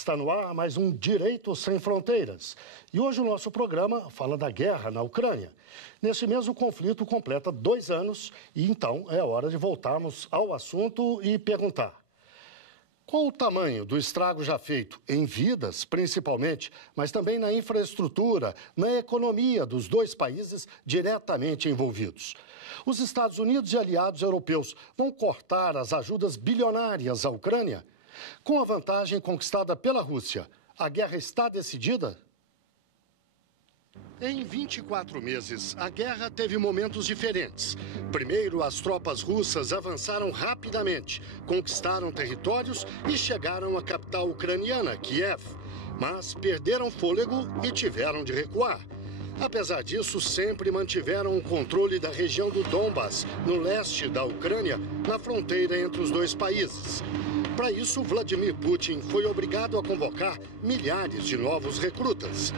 Está no ar mais um Direito Sem Fronteiras. E hoje o nosso programa fala da guerra na Ucrânia. Neste mês o conflito completa 2 anos e então é hora de voltarmos ao assunto e perguntar: qual o tamanho do estrago já feito em vidas, principalmente, mas também na infraestrutura, na economia dos dois países diretamente envolvidos? Os Estados Unidos e aliados europeus vão cortar as ajudas bilionárias à Ucrânia? Com a vantagem conquistada pela Rússia, a guerra está decidida? Em 24 meses, a guerra teve momentos diferentes. Primeiro, as tropas russas avançaram rapidamente, conquistaram territórios e chegaram à capital ucraniana, Kiev. Mas perderam fôlego e tiveram de recuar. Apesar disso, sempre mantiveram o controle da região do Donbas, no leste da Ucrânia, na fronteira entre os dois países. Para isso, Vladimir Putin foi obrigado a convocar milhares de novos recrutas.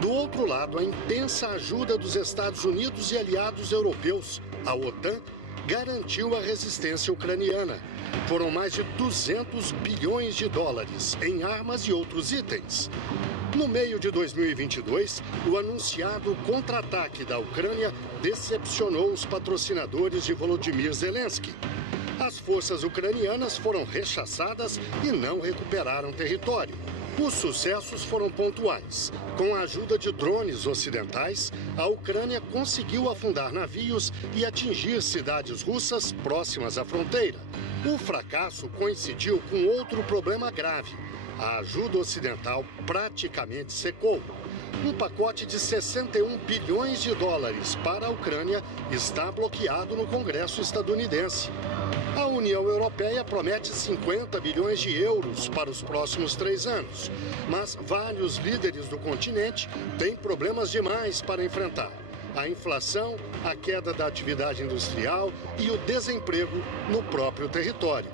Do outro lado, a intensa ajuda dos Estados Unidos e aliados europeus, a OTAN, garantiu a resistência ucraniana. Foram mais de 200 bilhões de dólares em armas e outros itens. No meio de 2022, o anunciado contra-ataque da Ucrânia decepcionou os patrocinadores de Volodymyr Zelensky. As forças ucranianas foram rechaçadas e não recuperaram território. Os sucessos foram pontuais. Com a ajuda de drones ocidentais, a Ucrânia conseguiu afundar navios e atingir cidades russas próximas à fronteira. O fracasso coincidiu com outro problema grave. A ajuda ocidental praticamente secou. Um pacote de 61 bilhões de dólares para a Ucrânia está bloqueado no Congresso estadunidense. A União Europeia promete 50 bilhões de euros para os próximos 3 anos, mas vários líderes do continente têm problemas demais para enfrentar: a inflação, a queda da atividade industrial e o desemprego no próprio território.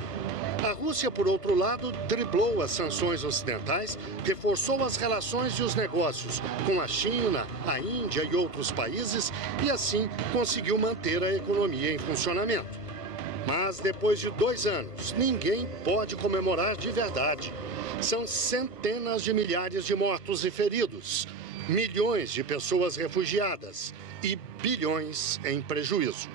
A Rússia, por outro lado, driblou as sanções ocidentais, reforçou as relações e os negócios com a China, a Índia e outros países e, assim, conseguiu manter a economia em funcionamento. Mas, depois de 2 anos, ninguém pode comemorar de verdade. São centenas de milhares de mortos e feridos, milhões de pessoas refugiadas e bilhões em prejuízo.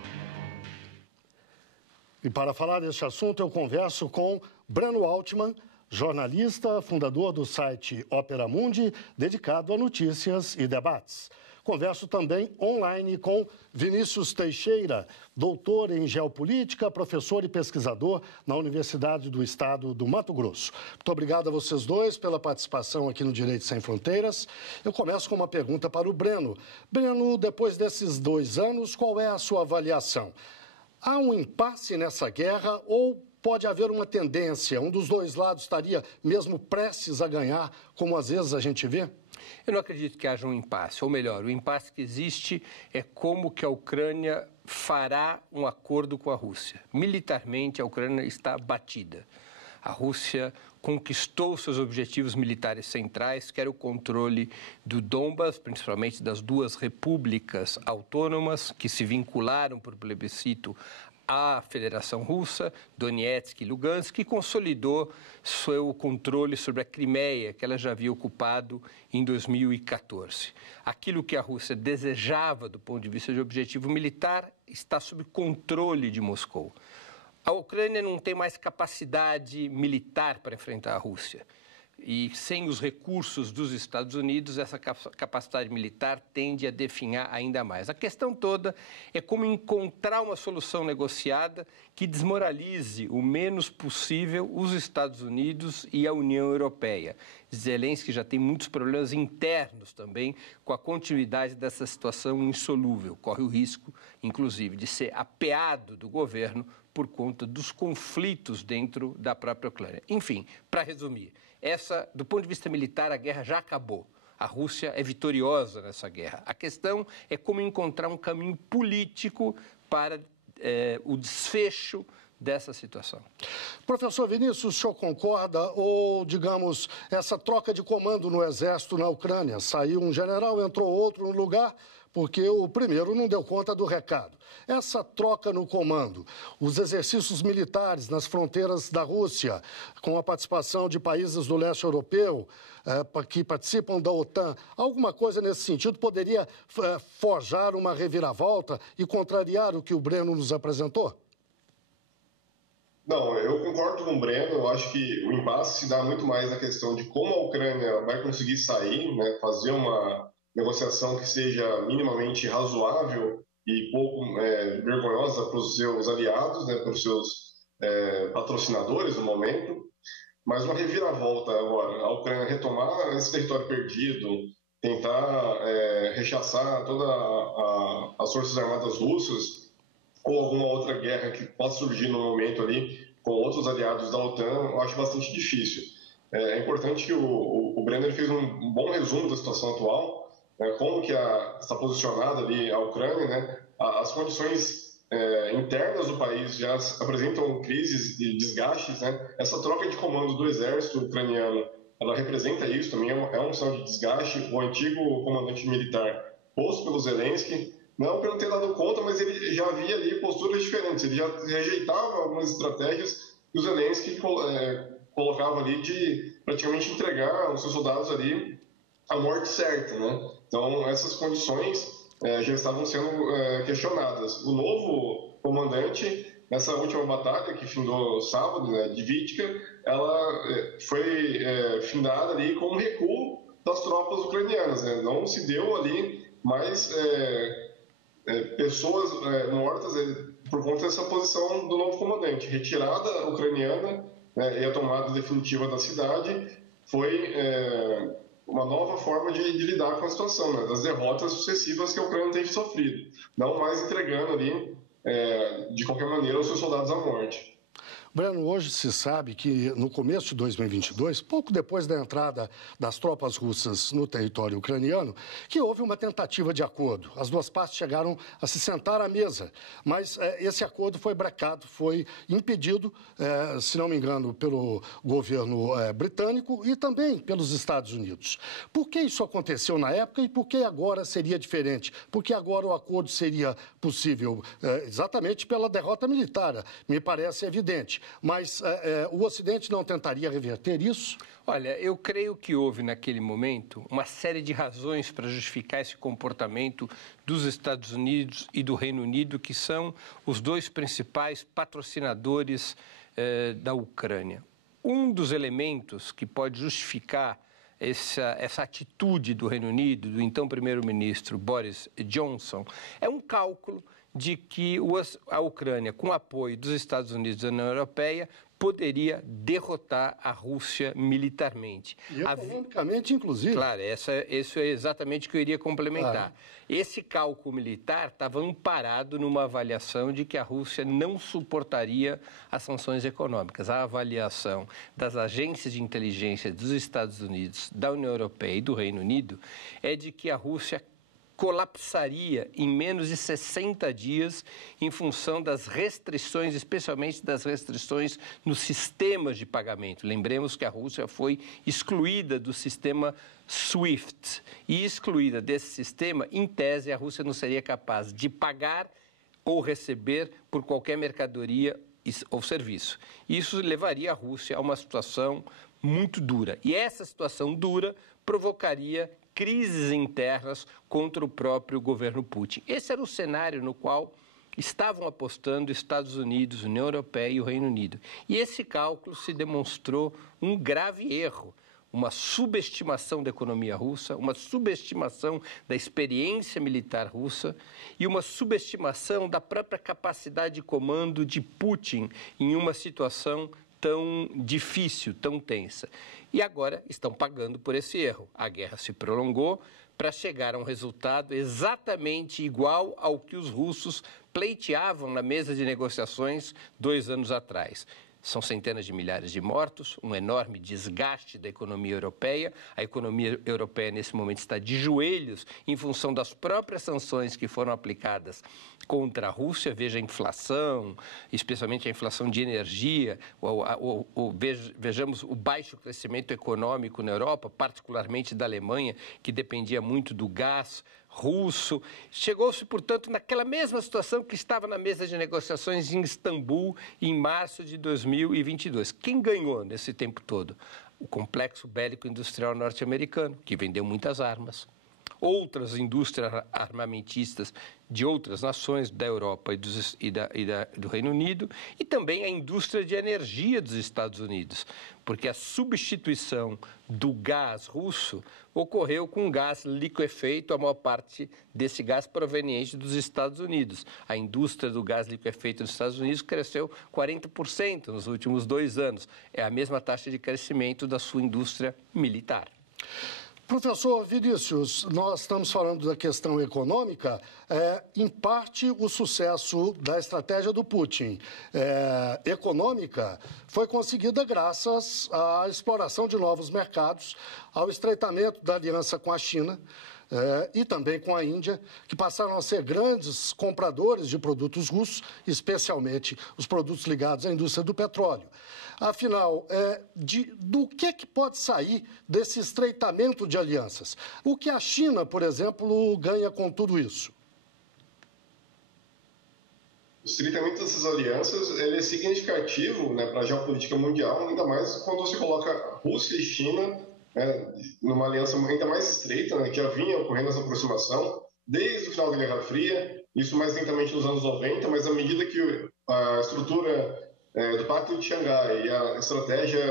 E para falar deste assunto, eu converso com Breno Altman, jornalista, fundador do site Opera Mundi, dedicado a notícias e debates. Converso também online com Vinícius Teixeira, doutor em geopolítica, professor e pesquisador na Universidade do Estado do Mato Grosso. Muito obrigado a vocês dois pela participação aqui no Direito Sem Fronteiras. Eu começo com uma pergunta para o Breno. Breno, depois desses 2 anos, qual é a sua avaliação? Há um impasse nessa guerra ou pode haver uma tendência? Um dos dois lados estaria mesmo prestes a ganhar, como às vezes a gente vê? Eu não acredito que haja um impasse, ou melhor, o impasse que existe é como que a Ucrânia fará um acordo com a Rússia. Militarmente, a Ucrânia está batida. A Rússia conquistou seus objetivos militares centrais, que era o controle do Donbas, principalmente das 2 repúblicas autônomas que se vincularam por plebiscito à Federação Russa, Donetsk e Lugansk, que consolidou seu controle sobre a Crimeia, que ela já havia ocupado em 2014. Aquilo que a Rússia desejava do ponto de vista de objetivo militar está sob controle de Moscou. A Ucrânia não tem mais capacidade militar para enfrentar a Rússia. E sem os recursos dos Estados Unidos, essa capacidade militar tende a definhar ainda mais. A questão toda é como encontrar uma solução negociada que desmoralize o menos possível os Estados Unidos e a União Europeia. Zelensky já tem muitos problemas internos também com a continuidade dessa situação insolúvel. Corre o risco, inclusive, de ser apeado do governo por conta dos conflitos dentro da própria Ucrânia. Enfim, para resumir, do ponto de vista militar, a guerra já acabou. A Rússia é vitoriosa nessa guerra. A questão é como encontrar um caminho político para o desfecho dessa situação. Professor Vinícius, o senhor concorda ou, digamos, essa troca de comando no Exército na Ucrânia? Saiu um general, entrou outro no lugar, porque o primeiro não deu conta do recado. Essa troca no comando, os exercícios militares nas fronteiras da Rússia, com a participação de países do leste europeu, que participam da OTAN, alguma coisa nesse sentido poderia forjar uma reviravolta e contrariar o que o Breno nos apresentou? Não, eu concordo com o Breno. Eu acho que o impasse se dá muito mais na questão de como a Ucrânia vai conseguir sair, né, fazer uma negociação que seja minimamente razoável e pouco vergonhosa para os seus aliados, né, para os seus patrocinadores no momento. Mas uma reviravolta agora, a Ucrânia retomar esse território perdido, tentar rechaçar todas as forças armadas russas, ou alguma outra guerra que possa surgir no momento ali com outros aliados da OTAN, eu acho bastante difícil. É importante que o Brenner fez um bom resumo da situação atual, como que está posicionada ali a Ucrânia, né? As condições internas do país já apresentam crises e desgastes, né? Essa troca de comando do exército ucraniano, ela representa isso também, é um sinal de desgaste. O antigo comandante militar, posto pelo Zelensky, não por não ter dado conta, mas ele já havia ali posturas diferentes, ele já rejeitava algumas estratégias que o Zelensky colocava ali de praticamente entregar os seus soldados ali à morte certa, né? Então, essas condições já estavam sendo questionadas. O novo comandante, nessa última batalha que findou sábado, né, de Vítica, ela foi findada ali com um recuo das tropas ucranianas, né? Não se deu ali mais pessoas mortas por conta dessa posição do novo comandante. Retirada ucraniana, né, e a tomada definitiva da cidade foi uma nova forma de lidar com a situação, né, das derrotas sucessivas que a Ucrânia tem sofrido, não mais entregando ali, de qualquer maneira, os seus soldados à morte. Breno, hoje se sabe que no começo de 2022, pouco depois da entrada das tropas russas no território ucraniano, que houve uma tentativa de acordo. As duas partes chegaram a se sentar à mesa, mas esse acordo foi brecado, foi impedido, se não me engano, pelo governo britânico e também pelos Estados Unidos. Por que isso aconteceu na época e por que agora seria diferente? Por que agora o acordo seria possível? Exatamente pela derrota militar, me parece evidente. Mas o Ocidente não tentaria reverter isso? Olha, eu creio que houve naquele momento uma série de razões para justificar esse comportamento dos Estados Unidos e do Reino Unido, que são os dois principais patrocinadores da Ucrânia. Um dos elementos que pode justificar essa atitude do Reino Unido, do então primeiro-ministro Boris Johnson, é um cálculo de que a Ucrânia, com apoio dos Estados Unidos e da União Europeia, poderia derrotar a Rússia militarmente. E economicamente, inclusive. Claro, isso é exatamente o que eu iria complementar. Esse cálculo militar estava amparado numa avaliação de que a Rússia não suportaria as sanções econômicas. A avaliação das agências de inteligência dos Estados Unidos, da União Europeia e do Reino Unido é de que a Rússia colapsaria em menos de 60 dias em função das restrições, especialmente das restrições nos sistemas de pagamento. Lembremos que a Rússia foi excluída do sistema SWIFT e excluída desse sistema, em tese, a Rússia não seria capaz de pagar ou receber por qualquer mercadoria ou serviço. Isso levaria a Rússia a uma situação muito dura. E essa situação dura provocaria crises internas contra o próprio governo Putin. Esse era o cenário no qual estavam apostando Estados Unidos, União Europeia e o Reino Unido. E esse cálculo se demonstrou um grave erro, uma subestimação da economia russa, uma subestimação da experiência militar russa e uma subestimação da própria capacidade de comando de Putin em uma situação tão difícil, tão tensa. E agora estão pagando por esse erro. A guerra se prolongou para chegar a um resultado exatamente igual ao que os russos pleiteavam na mesa de negociações 2 anos atrás. São centenas de milhares de mortos, um enorme desgaste da economia europeia. A economia europeia, nesse momento, está de joelhos em função das próprias sanções que foram aplicadas contra a Rússia. Veja a inflação, especialmente a inflação de energia. Vejamos o baixo crescimento econômico na Europa, particularmente da Alemanha, que dependia muito do gás russo. Chegou-se, portanto, naquela mesma situação que estava na mesa de negociações em Istambul em março de 2022. Quem ganhou nesse tempo todo? O complexo bélico-industrial norte-americano, que vendeu muitas armas. Outras indústrias armamentistas de outras nações da Europa do Reino Unido e também a indústria de energia dos Estados Unidos, porque a substituição do gás russo ocorreu com gás liquefeito, a maior parte desse gás proveniente dos Estados Unidos. A indústria do gás liquefeito dos Estados Unidos cresceu 40% nos últimos 2 anos. É a mesma taxa de crescimento da sua indústria militar. Professor Vinícius, nós estamos falando da questão econômica, em parte o sucesso da estratégia do Putin econômica foi conseguida graças à exploração de novos mercados, ao estreitamento da aliança com a China, e também com a Índia, que passaram a ser grandes compradores de produtos russos, especialmente os produtos ligados à indústria do petróleo. Afinal, do que pode sair desse estreitamento de alianças? O que a China, por exemplo, ganha com tudo isso? O estreitamento dessas alianças ele é significativo, né, para a geopolítica mundial, ainda mais quando você coloca Rússia e China numa aliança ainda mais estreita, né, que já vinha ocorrendo essa aproximação desde o final da Guerra Fria, isso mais lentamente nos anos 90, mas à medida que a estrutura do Pacto de Xangai e a estratégia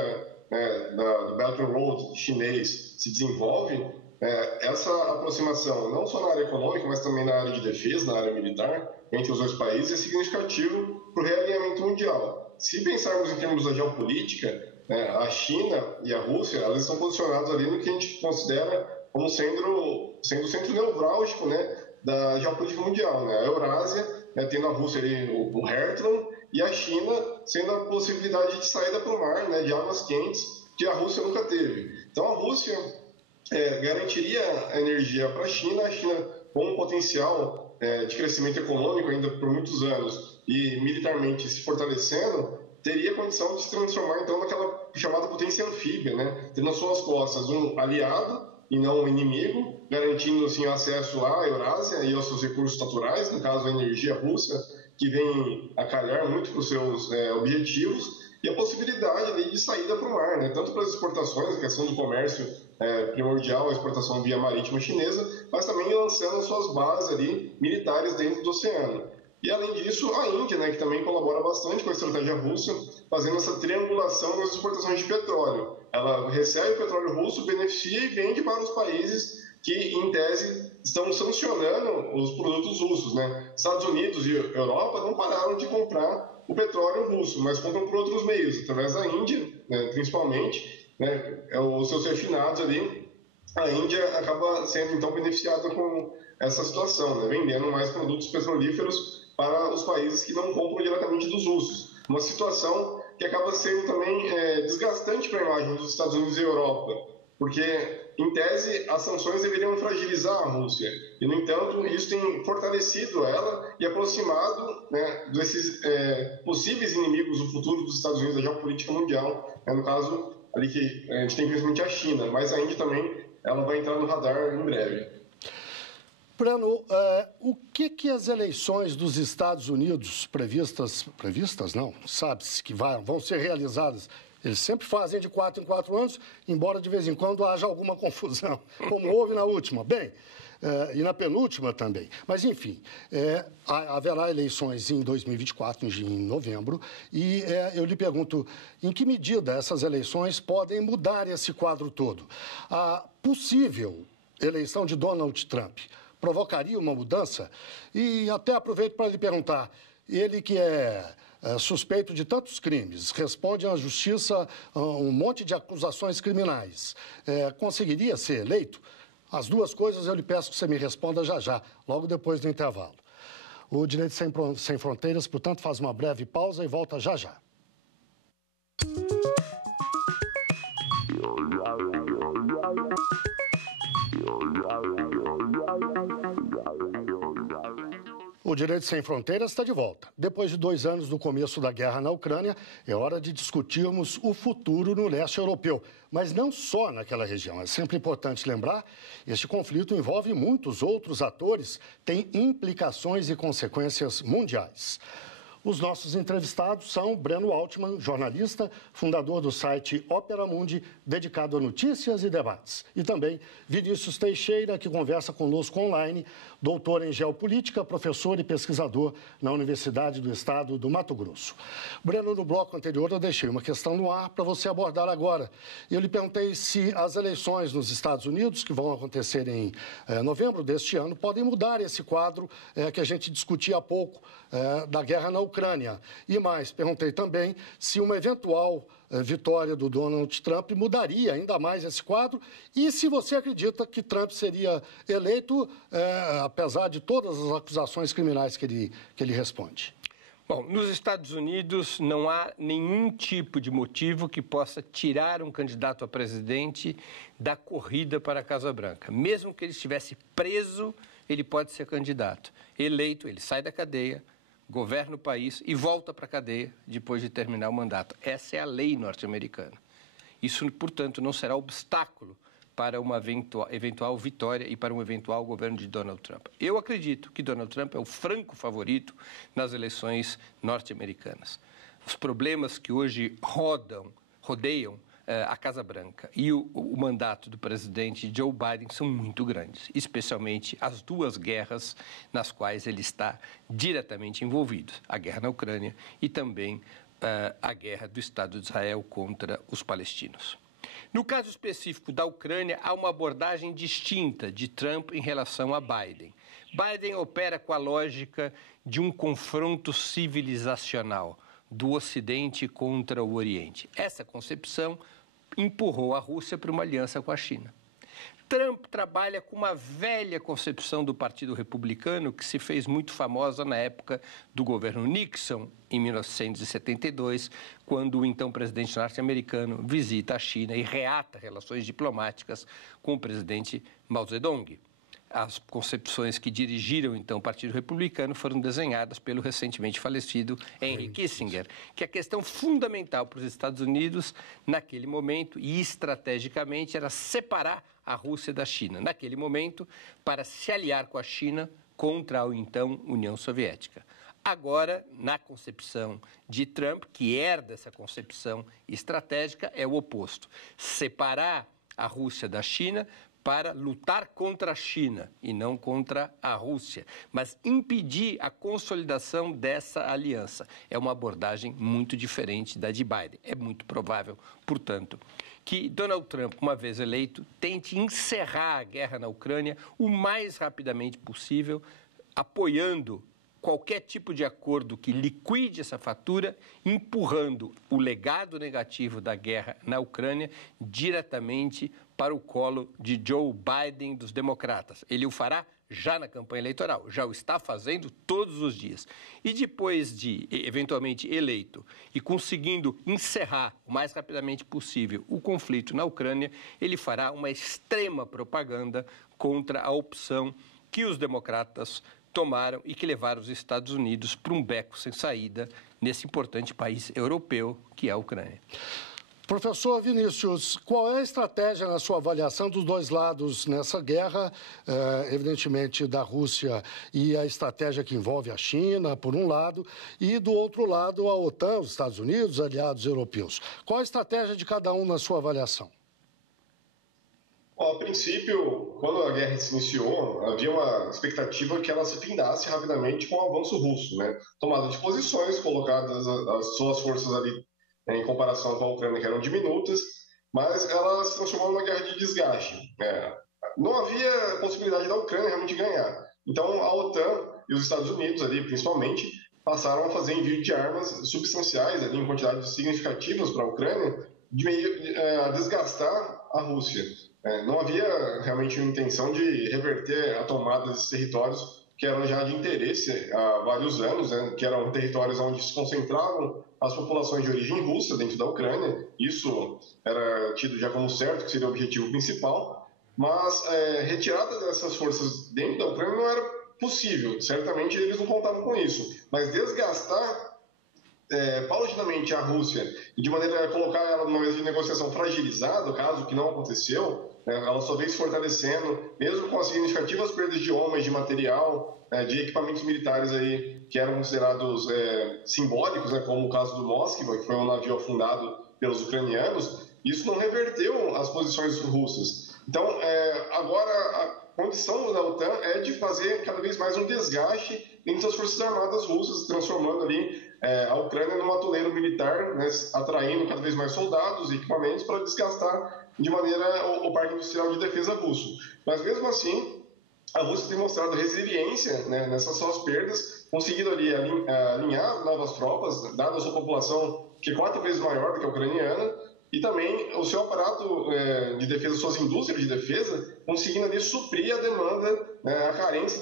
do Belt and Road chinês se desenvolve, essa aproximação, não só na área econômica, mas também na área de defesa, na área militar, entre os dois países, é significativo para o realinhamento mundial. Se pensarmos em termos da geopolítica, a China e a Rússia, elas estão posicionadas ali no que a gente considera como sendo o centro neurálgico, da geopolítica mundial. A Eurásia, tendo a Rússia ali o Heartland, e a China sendo a possibilidade de saída para o mar, de águas quentes, que a Rússia nunca teve. Então a Rússia garantiria a energia para a China com um potencial de crescimento econômico ainda por muitos anos e militarmente se fortalecendo, teria condição de se transformar então naquela chamada potência anfíbia, tendo nas suas costas um aliado e não um inimigo, garantindo assim o acesso à Eurásia e aos seus recursos naturais, no caso a energia russa, que vem a calhar muito com os seus objetivos, e a possibilidade ali de saída para o mar, tanto para as exportações, a questão do comércio primordial, a exportação via marítima chinesa, mas também lançando suas bases ali militares dentro do oceano. E além disso, a Índia, que também colabora bastante com a estratégia russa, fazendo essa triangulação nas exportações de petróleo. Ela recebe o petróleo russo, beneficia e vende para os países que, em tese, estão sancionando os produtos russos. Estados Unidos e Europa não pararam de comprar o petróleo russo, mas compram por outros meios, através da Índia, principalmente, os seus refinados ali. A Índia acaba sendo, então, beneficiada com essa situação, vendendo mais produtos petrolíferos para os países que não compram diretamente dos russos. Uma situação que acaba sendo também desgastante para a imagem dos Estados Unidos e Europa, porque, em tese, as sanções deveriam fragilizar a Rússia. E, no entanto, isso tem fortalecido ela e aproximado desses possíveis inimigos do futuro dos Estados Unidos, da geopolítica mundial. No caso, ali que a gente tem principalmente a China, mas a Índia também ela vai entrar no radar em breve. Breno, o que as eleições dos Estados Unidos previstas não, sabe-se que vão ser realizadas, eles sempre fazem de 4 em 4 anos, embora de vez em quando haja alguma confusão, como houve na última, e na penúltima também. Mas, enfim, haverá eleições em 2024, em novembro, e eu lhe pergunto, em que medida essas eleições podem mudar esse quadro todo? A possível eleição de Donald Trump provocaria uma mudança? E até aproveito para lhe perguntar, ele que é suspeito de tantos crimes, responde à justiça um monte de acusações criminais, conseguiria ser eleito? As duas coisas eu lhe peço que você me responda já, logo depois do intervalo. O Direito Sem Fronteiras, portanto, faz uma breve pausa e volta já. O Direito Sem Fronteiras está de volta. Depois de 2 anos do começo da guerra na Ucrânia, é hora de discutirmos o futuro no leste europeu. Mas não só naquela região. É sempre importante lembrar, este conflito envolve muitos outros atores, tem implicações e consequências mundiais. Os nossos entrevistados são Breno Altman, jornalista, fundador do site Opera Mundi, dedicado a notícias e debates. E também Vinícius Teixeira, que conversa conosco online, doutor em geopolítica, professor e pesquisador na Universidade do Estado do Mato Grosso. Breno, no bloco anterior eu deixei uma questão no ar para você abordar agora. Eu lhe perguntei se as eleições nos Estados Unidos, que vão acontecer em novembro deste ano, podem mudar esse quadro que a gente discutia há pouco, da guerra na Ucrânia. E mais, perguntei também se uma eventual vitória do Donald Trump mudaria ainda mais esse quadro e se você acredita que Trump seria eleito, apesar de todas as acusações criminais que ele responde. Bom, nos Estados Unidos não há nenhum tipo de motivo que possa tirar um candidato a presidente da corrida para a Casa Branca. Mesmo que ele estivesse preso, ele pode ser candidato. Eleito, ele sai da cadeia, governa o país e volta para a cadeia depois de terminar o mandato. Essa é a lei norte-americana. Isso, portanto, não será obstáculo para uma eventual vitória e para um eventual governo de Donald Trump. Eu acredito que Donald Trump é o franco favorito nas eleições norte-americanas. Os problemas que hoje rodeiam a Casa Branca e o mandato do presidente Joe Biden são muito grandes, especialmente as 2 guerras nas quais ele está diretamente envolvido, a guerra na Ucrânia e também a guerra do Estado de Israel contra os palestinos. No caso específico da Ucrânia, há uma abordagem distinta de Trump em relação a Biden. Biden opera com a lógica de um confronto civilizacional do Ocidente contra o Oriente. Essa concepção empurrou a Rússia para uma aliança com a China. Trump trabalha com uma velha concepção do Partido Republicano que se fez muito famosa na época do governo Nixon, em 1972, quando o então presidente norte-americano visita a China e reata relações diplomáticas com o presidente Mao Zedong. As concepções que dirigiram, então, o Partido Republicano foram desenhadas pelo recentemente falecido Henry Kissinger, que a questão fundamental para os Estados Unidos, naquele momento, e estrategicamente, era separar a Rússia da China, naquele momento, para se aliar com a China contra a, então, União Soviética. Agora, na concepção de Trump, que herda essa concepção estratégica, é o oposto. Separar a Rússia da China para lutar contra a China e não contra a Rússia, mas impedir a consolidação dessa aliança. É uma abordagem muito diferente da de Biden. É muito provável, portanto, que Donald Trump, uma vez eleito, tente encerrar a guerra na Ucrânia o mais rapidamente possível, apoiando qualquer tipo de acordo que liquide essa fatura, empurrando o legado negativo da guerra na Ucrânia diretamente para o colo de Joe Biden dos democratas. Ele o fará já na campanha eleitoral, já o está fazendo todos os dias. E depois de, eventualmente, eleito e conseguindo encerrar o mais rapidamente possível o conflito na Ucrânia, ele fará uma extrema propaganda contra a opção que os democratas tomaram e que levaram os Estados Unidos para um beco sem saída nesse importante país europeu que é a Ucrânia. Professor Vinícius, qual é a estratégia na sua avaliação dos 2 lados nessa guerra, evidentemente da Rússia e a estratégia que envolve a China, por um lado, e do outro lado a OTAN, os Estados Unidos, aliados europeus? Qual a estratégia de cada um na sua avaliação? Bom, a princípio, quando a guerra se iniciou, havia uma expectativa que ela se findasse rapidamente com o avanço russo, né? Tomada de posições, colocadas as suas forças ali em comparação com a Ucrânia, que eram diminutas, mas ela se transformou numa guerra de desgaste. Não havia possibilidade da Ucrânia realmente ganhar. Então, a OTAN e os Estados Unidos, ali, principalmente, passaram a fazer envio de armas substanciais, ali, em quantidades significativas para a Ucrânia, de meio a desgastar a Rússia. Não havia realmente uma intenção de reverter a tomada desses territórios que eram já de interesse há vários anos, né, que eram territórios onde se concentravam as populações de origem russa dentro da Ucrânia. Isso era tido já como certo, que seria o objetivo principal, mas retirada dessas forças dentro da Ucrânia não era possível. Certamente eles não contavam com isso. Mas desgastar paulatinamente a Rússia e de maneira a colocar ela numa mesa de negociação fragilizada, caso que não aconteceu, ela só vem se fortalecendo, mesmo com as significativas perdas de homens, de material, de equipamentos militares aí que eram considerados simbólicos, como o caso do Moskva, que foi um navio afundado pelos ucranianos. Isso não reverteu as posições russas. Então, agora a condição da OTAN é de fazer cada vez mais um desgaste entre as forças armadas russas, transformando ali a Ucrânia num atoleiro militar, né, atraindo cada vez mais soldados e equipamentos para desgastar de maneira o parque industrial de defesa russo. Mas mesmo assim, a Rússia tem mostrado resiliência, né, nessas suas perdas, conseguindo ali alinhar novas tropas, dada a sua população que é 4 vezes maior do que a ucraniana, e também o seu aparato de defesa, suas indústrias de defesa, conseguindo ali suprir a demanda, a carência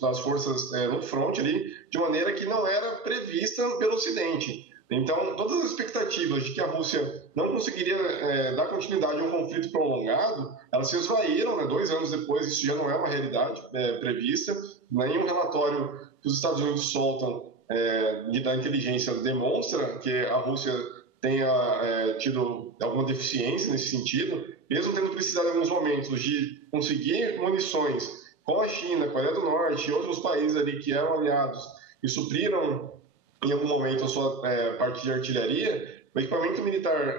das forças no front ali, de maneira que não era prevista pelo Ocidente. Então, todas as expectativas de que a Rússia não conseguiria dar continuidade a um conflito prolongado, elas se esvaíram, né? 2 anos depois, isso já não é uma realidade prevista. Nenhum relatório que os Estados Unidos soltam da inteligência demonstra que a Rússia tenha tido alguma deficiência nesse sentido, mesmo tendo precisado em alguns momentos de conseguir munições com a China, Coreia do Norte e outros países ali que eram aliados e supriram em algum momento a sua parte de artilharia, o equipamento militar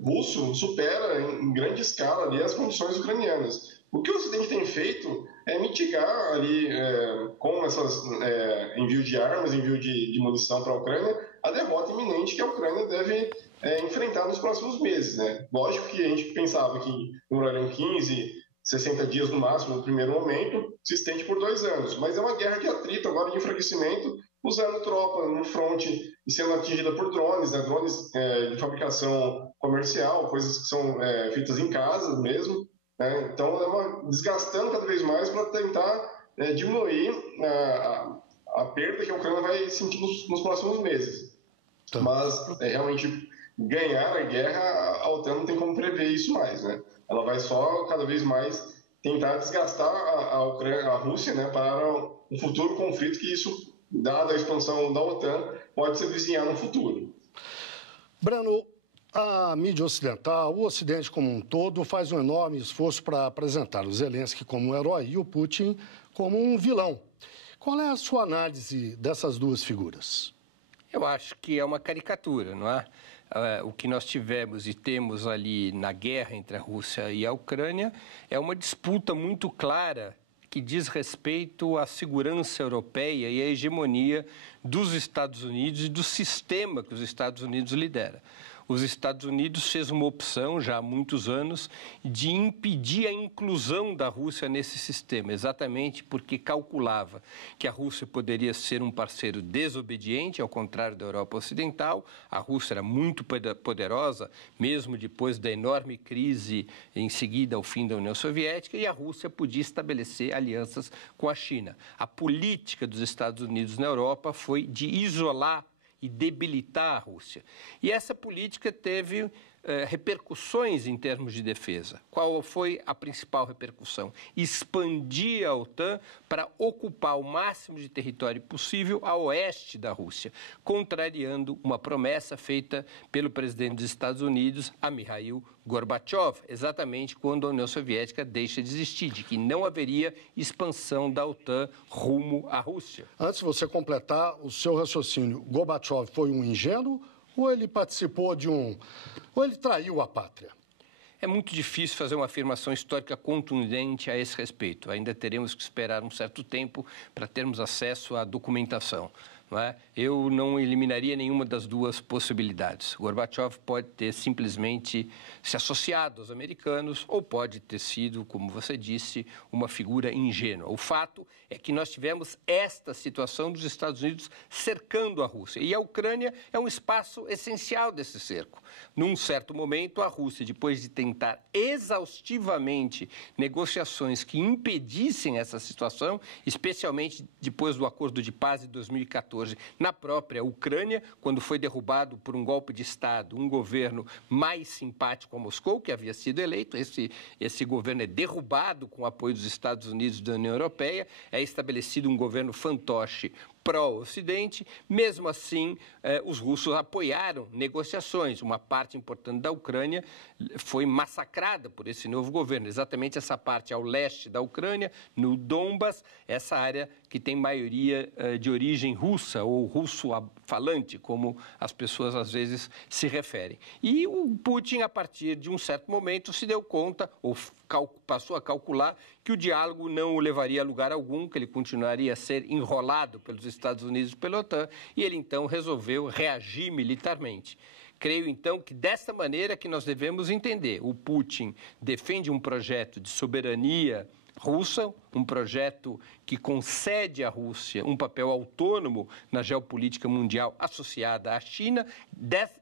russo supera em grande escala ali as condições ucranianas. O que o Ocidente tem feito é mitigar ali, com essas envio de armas, envio de munição para a Ucrânia, a derrota iminente que a Ucrânia deve enfrentar nos próximos meses, né? Lógico que a gente pensava que demorariam 15, 60 dias no máximo no primeiro momento, se estende por 2 anos. Mas é uma guerra de atrito, agora de enfraquecimento, usando tropa no fronte e sendo atingida por drones, né? Drones de fabricação comercial, coisas que são feitas em casa mesmo. Então, desgastando cada vez mais para tentar diminuir a perda que a Ucrânia vai sentir nos próximos meses. Tá. Mas, realmente, ganhar a guerra, a OTAN não tem como prever isso mais, né? Ela vai só, cada vez mais, tentar desgastar a Rússia, né, para um futuro conflito que isso, dada a expansão da OTAN, pode se avizinhar no futuro. Breno, a mídia ocidental, o Ocidente como um todo, faz um enorme esforço para apresentar o Zelensky como um herói e o Putin como um vilão. Qual é a sua análise dessas duas figuras? Eu acho que é uma caricatura, não é? O que nós tivemos e temos ali na guerra entre a Rússia e a Ucrânia é uma disputa muito clara que diz respeito à segurança europeia e à hegemonia dos Estados Unidos e do sistema que os Estados Unidos lidera. Os Estados Unidos fez uma opção, já há muitos anos, de impedir a inclusão da Rússia nesse sistema, exatamente porque calculava que a Rússia poderia ser um parceiro desobediente, ao contrário da Europa Ocidental. A Rússia era muito poderosa, mesmo depois da enorme crise em seguida ao fim da União Soviética, e a Rússia podia estabelecer alianças com a China. A política dos Estados Unidos na Europa foi de isolar e debilitar a Rússia. E essa política teve repercussões em termos de defesa. Qual foi a principal repercussão? Expandir a OTAN para ocupar o máximo de território possível a oeste da Rússia, contrariando uma promessa feita pelo presidente dos Estados Unidos, Mikhail Gorbachev, exatamente quando a União Soviética deixa de existir, de que não haveria expansão da OTAN rumo à Rússia. Antes de você completar o seu raciocínio, Gorbachev foi um ingênuo ou ele participou ou ele traiu a pátria? É muito difícil fazer uma afirmação histórica contundente a esse respeito. Ainda teremos que esperar um certo tempo para termos acesso à documentação. Não é? Eu não eliminaria nenhuma das duas possibilidades. Gorbachev pode ter simplesmente se associado aos americanos ou pode ter sido, como você disse, uma figura ingênua. O fato é que nós tivemos esta situação dos Estados Unidos cercando a Rússia. E a Ucrânia é um espaço essencial desse cerco. Num certo momento, a Rússia, depois de tentar exaustivamente negociações que impedissem essa situação, especialmente depois do acordo de paz de 2014, 2014 na própria Ucrânia, quando foi derrubado por um golpe de Estado um governo mais simpático a Moscou, que havia sido eleito. Esse governo é derrubado com o apoio dos Estados Unidos e da União Europeia, é estabelecido um governo fantoche pró-Ocidente. Mesmo assim, os russos apoiaram negociações. Uma parte importante da Ucrânia foi massacrada por esse novo governo. Exatamente essa parte ao leste da Ucrânia, no Donbas, essa área que tem maioria de origem russa ou russo-falante, como as pessoas às vezes se referem. E o Putin, a partir de um certo momento, se deu conta, ou passou a calcular, que o diálogo não o levaria a lugar algum, que ele continuaria a ser enrolado pelos Estados Unidos e pela OTAN, e ele então resolveu reagir militarmente. Creio, então, que desta maneira que nós devemos entender. O Putin defende um projeto de soberania russa, um projeto que concede à Rússia um papel autônomo na geopolítica mundial associada à China,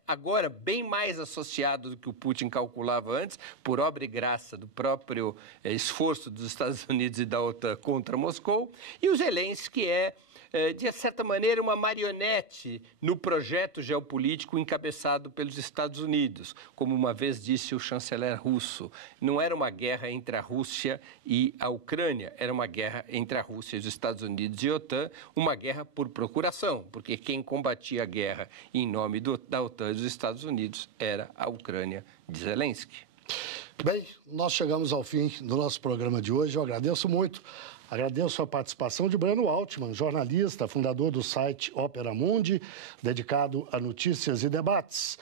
agora bem mais associado do que o Putin calculava antes, por obra e graça do próprio esforço dos Estados Unidos e da OTAN contra Moscou, e o Zelensky de certa maneira, uma marionete no projeto geopolítico encabeçado pelos Estados Unidos. Como uma vez disse o chanceler russo, não era uma guerra entre a Rússia e a Ucrânia, era uma guerra entre a Rússia e os Estados Unidos e a OTAN, uma guerra por procuração, porque quem combatia a guerra em nome da OTAN e dos Estados Unidos era a Ucrânia de Zelensky. Bem, nós chegamos ao fim do nosso programa de hoje. Eu agradeço muito. Agradeço a participação de Breno Altman, jornalista, fundador do site Opera Mundi, dedicado a notícias e debates.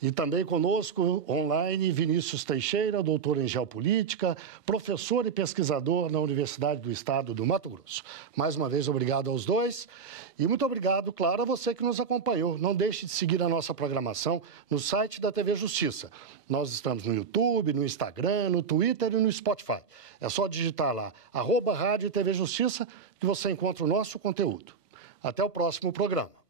E também conosco, online, Vinícius Teixeira, doutor em Geopolítica, professor e pesquisador na Universidade do Estado do Mato Grosso. Mais uma vez, obrigado aos dois. E muito obrigado, claro, a você que nos acompanhou. Não deixe de seguir a nossa programação no site da TV Justiça. Nós estamos no YouTube, no Instagram, no Twitter e no Spotify. É só digitar lá, @Rádio TV Justiça, que você encontra o nosso conteúdo. Até o próximo programa.